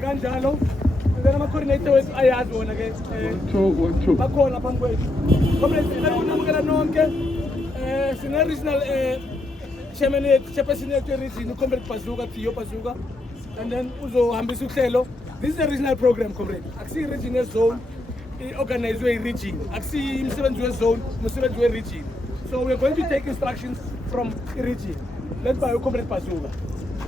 kanjalo then ama-coordinator wethu ayazi wona ke bakhona phambi kwethu unamukela nonke sine-regional chairperson yethu ye-region ucomrade Bazuka, Theo Bazuka, and then uzohambisa uhlelo. This is a regional program, comrade. Akusiyi region ye-zone i-organizwe yi-region, akusiyi imsebenzi we-zone, umsebenzi we-region. So we're going to take instructions from i-region led by ucomrade Bazuka.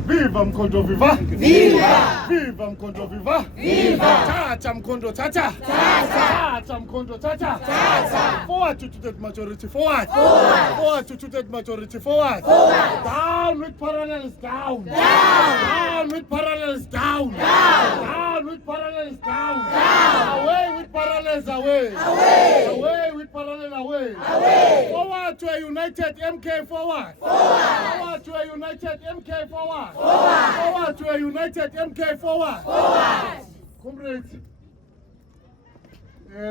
Viva Mkondo viva! Viva! Viva Mkondo viva! Viva! Tata Mkondo tata! Tata! Tata Mkondo tata! Tata! Forward to that majority, forward! Forward! Forward to that majority, forward! Forward! Down with parallels, down! Down! Down with parallels, down! Down! Down with parallels, down! Down! Away with parallels, away! Away! Away with parallels, away! Away! Forward to a united MK, forward! Forward! Forward to a united MK, forward! Forward! Forward to a united MK, forward! Forward! Comrades,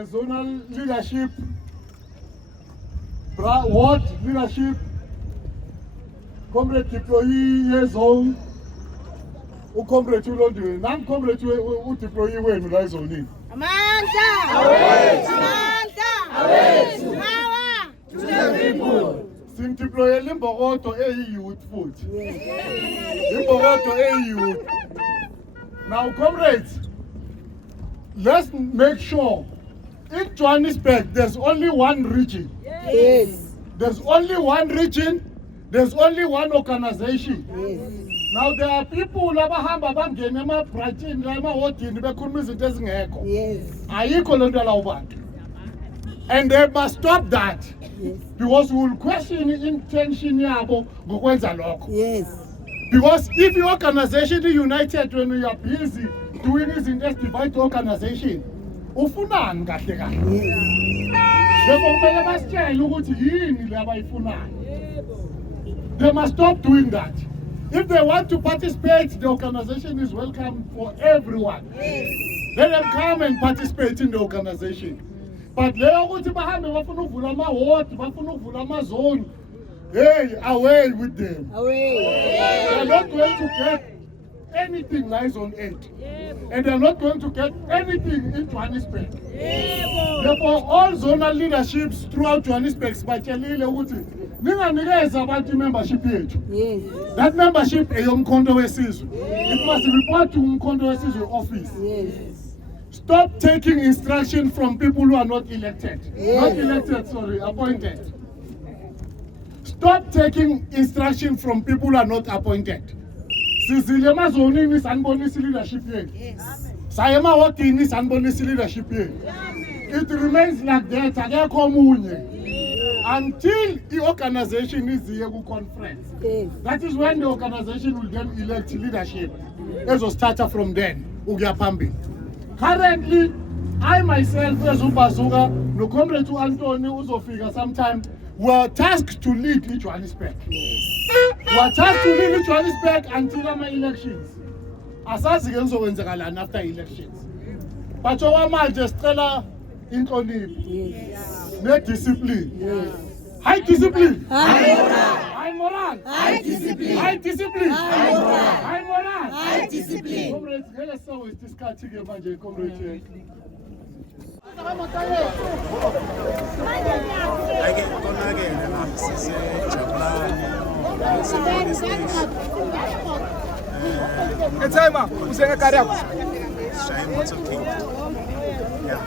zonal leadership, ward leadership, comrade deployee zone, comrade ulondiwe, nam comrade deployee wenu la zone. Amanda! Away! Amanda! Away! Power! To the people! Simdeploye Limbogoto youth food. Limbogoto youth. Now, comrades, let's make sure in Johannesburg there's only one region. Yes. There's only one region, there's only one organization. Yes. Now there are people who abahamba bangena emabranchini la emahotini bekhuluma izinto ezingekho. Yes. Ayikho lento la ubantu. And they must stop that. Yes. Because we will question intention yabo ngokwenza lokho. Yes. Because if your organization is united when you are busy doing izinto ezidivide organization, ufunani kahle kahle. Therefore kumele basitshele ukuthi yini le abayifunayo. They must stop doing that. If they want to participate, the organization is welcome for everyone. Yes. Let them come and participate in the organization. But leyo ukuthi bahambe bafuna ukuvula ama-ward, bafuna ukuvula ama-zone, hey, away with them. Away. They are not going to get anything lies on end. And they are not going to get anything in Johannesburg. Therefore, all zonal leaderships throughout Johannesburg, sibatshelile ukuthi ninganikeza abantu membership yethu. Yes. That membership eyomkhonto wesizwe. It must report to umkhonto wesizwe office. Yes. Stop taking instruction from people who are not elected. Yes. Not elected, sorry, appointed. Stop taking instruction from people who are not appointed. Sizile emazonini sanibonisa leadership yenu. Saya emahotini sanibonisa leadership yenu. It remains like that, akekho omunye. Until the organization is here to conference. Yes. That is when the organization will then elect leadership. As a starter from then, Ugia Pambi. Currently, I myself, as Bazuka, no comrade to Anthony Uzofika, sometime, were tasked to lead each Johannesburg. We are tasked to lead each Johannesburg until our elections. Asasi genzo wenzakalana after elections. But our majestra intonip. Yes. No discipline. Yes. High discipline. High moral. High moral. High discipline. High discipline. High moral. High moral. High discipline. Comrades, ngeke sawe isikhathi ke manje comrades. Ake konakele lapha sisejabulani Ethema usengekari yakho. shaye motor king. Yeah.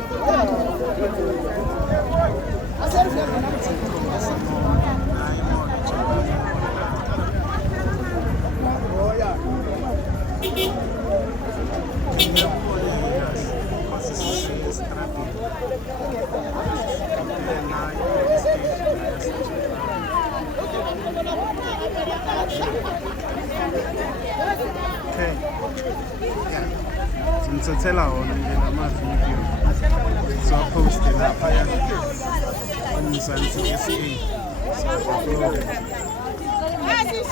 Okay. Simthathela wona nje lama-video siwaposte laphaya on-Mzansi SA. So-upload. Yes.